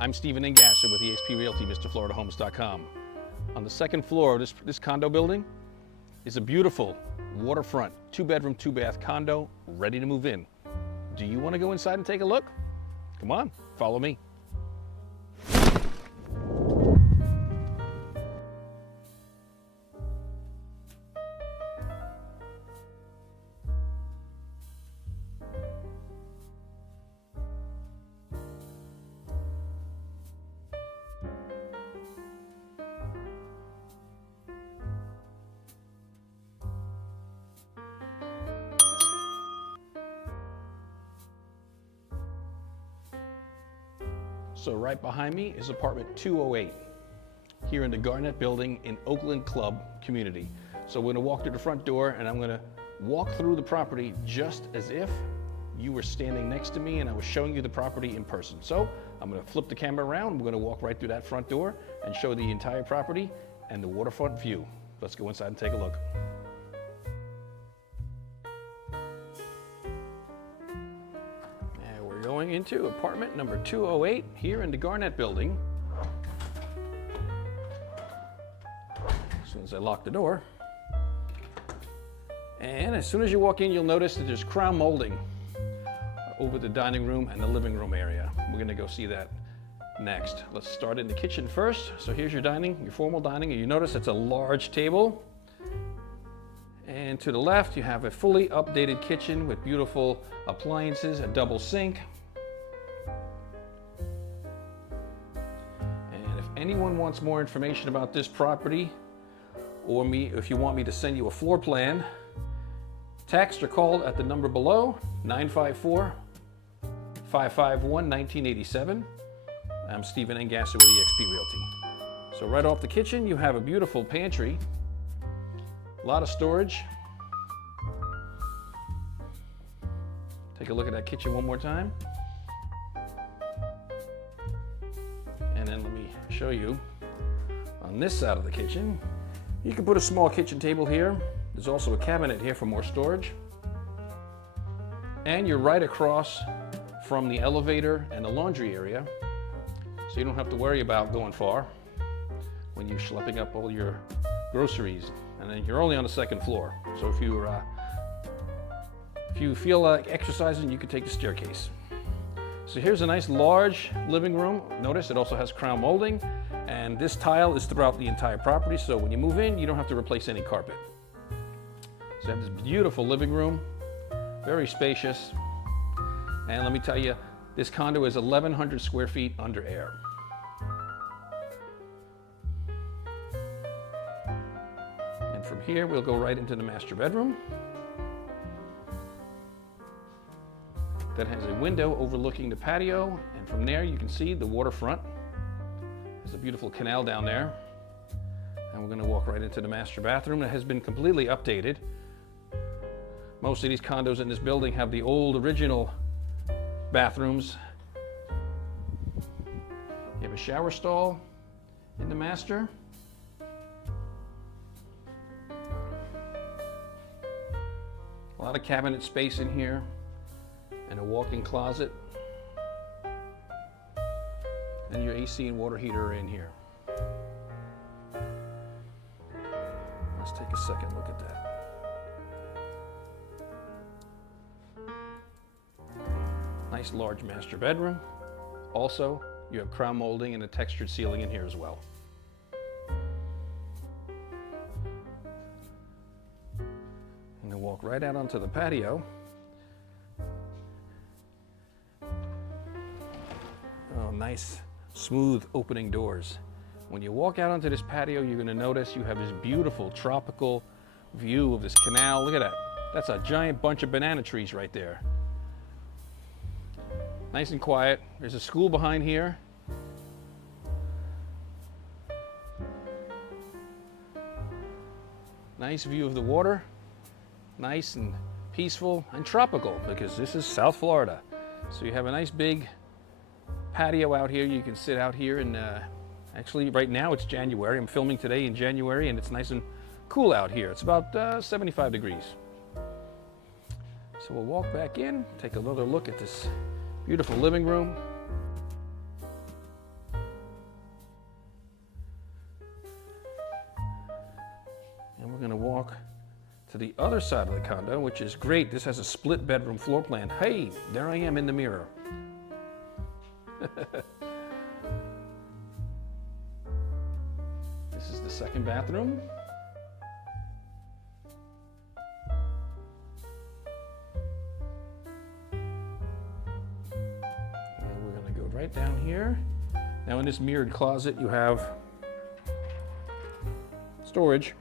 I'm Stephen Engasser with eXp Realty, MrFloridaHomes.com. On the second floor of this condo building is a beautiful waterfront, 2-bedroom, 2-bath condo ready to move in. Do you want to go inside and take a look? Come on, follow me. So right behind me is apartment 208 here in the Garnet building in Oakland Club community. So we're gonna walk through the front door and I'm gonna walk through the property just as if you were standing next to me and I was showing you the property in person. So I'm gonna flip the camera around, we're gonna walk right through that front door and show the entire property and the waterfront view. Let's go inside and take a look. Going into apartment number 208 here in the Garnet building. As soon as I lock the door. And as soon as you walk in, you'll notice that there's crown molding over the dining room and the living room area. We're gonna go see that next. Let's start in the kitchen first. So here's your dining, your formal dining. You notice it's a large table. And to the left, you have a fully updated kitchen with beautiful appliances, a double sink. Anyone wants more information about this property, or if you want me to send you a floor plan, text or call at the number below, 954-551-1987. I'm Stephen Engasser with eXp Realty. So right off the kitchen, you have a beautiful pantry, a lot of storage. Take a look at that kitchen one more time. And then let me show you on this side of the kitchen. You can put a small kitchen table here. There's also a cabinet here for more storage. And you're right across from the elevator and the laundry area. So you don't have to worry about going far when you're schlepping up all your groceries. And then you're only on the second floor. So if you feel like exercising, you can take the staircase. So here's a nice large living room. Notice it also has crown molding, and this tile is throughout the entire property, so when you move in, you don't have to replace any carpet. So you have this beautiful living room, very spacious. And let me tell you, this condo is 1,100 square feet under air. And from here, we'll go right into the master bedroom. That has a window overlooking the patio, and from there you can see the waterfront. There's a beautiful canal down there. And we're going to walk right into the master bathroom that has been completely updated. Most of these condos in this building have the old original bathrooms. You have a shower stall in the master. A lot of cabinet space in here. And a walk-in closet. And your AC and water heater are in here. Let's take a second look at that. Nice large master bedroom. Also, you have crown molding and a textured ceiling in here as well. I'm going to walk right out onto the patio. Nice, smooth opening doors. When you walk out onto this patio, you're going to notice you have this beautiful tropical view of this canal. Look at that. That's a giant bunch of banana trees right there. Nice and quiet. There's a school behind here. Nice view of the water. Nice and peaceful and tropical because this is South Florida. So you have a nice big patio out here. You can sit out here and actually right now it's January. I'm filming today in January and it's nice and cool out here. It's about 75 degrees. So we'll walk back in, take another look at this beautiful living room. walk to the other side of the condo, which is great. This has a split bedroom floor plan. Hey, there I am in the mirror. This is the second bathroom. And we're going to go right down here. Now in this mirrored closet you have storage,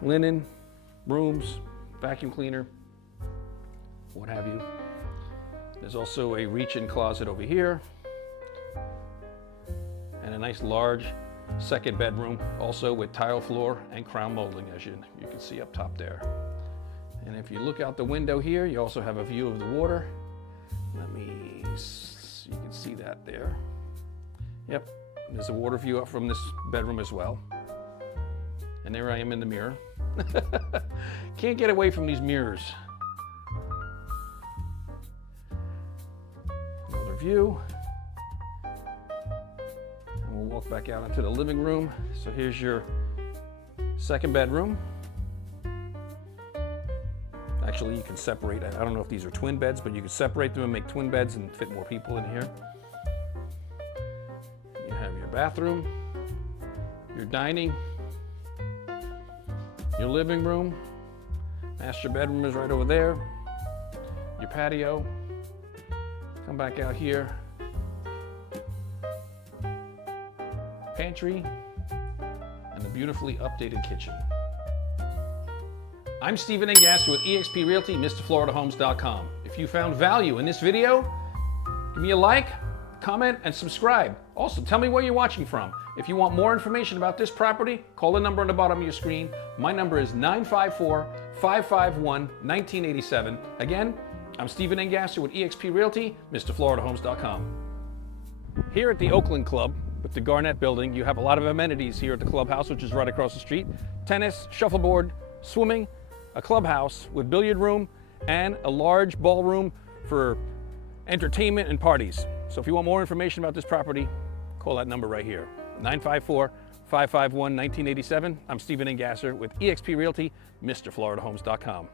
linen, brooms, vacuum cleaner, what have you. There's also a reach-in closet over here and a nice large second bedroom, also with tile floor and crown molding, as you can see up top there. And if you look out the window here, you also have a view of the water. You can see that there. Yep, there's a water view up from this bedroom as well. And there I am in the mirror. Can't get away from these mirrors. Another view. And we'll walk back out into the living room. So here's your second bedroom. Actually, you can separate. I don't know if these are twin beds, but you can separate them and make twin beds and fit more people in here. You have your bathroom, your dining, your living room, master bedroom is right over there, your patio. Come back out here, pantry, and a beautifully updated kitchen. I'm Stephen Engasser with eXp Realty, MrFloridaHomes.com. If you found value in this video, give me a like, comment, and subscribe. Also, tell me where you're watching from. If you want more information about this property, call the number on the bottom of your screen. My number is 954-551-1987. Again, I'm Stephen Engasser with eXp Realty, MrFloridaHomes.com. Here at the Oakland Club, with the Garnet building, you have a lot of amenities here at the clubhouse, which is right across the street. Tennis, shuffleboard, swimming, a clubhouse with billiard room, and a large ballroom for entertainment and parties. So if you want more information about this property, call that number right here, 954-551-1987. I'm Stephen Engasser with eXp Realty, MrFloridaHomes.com.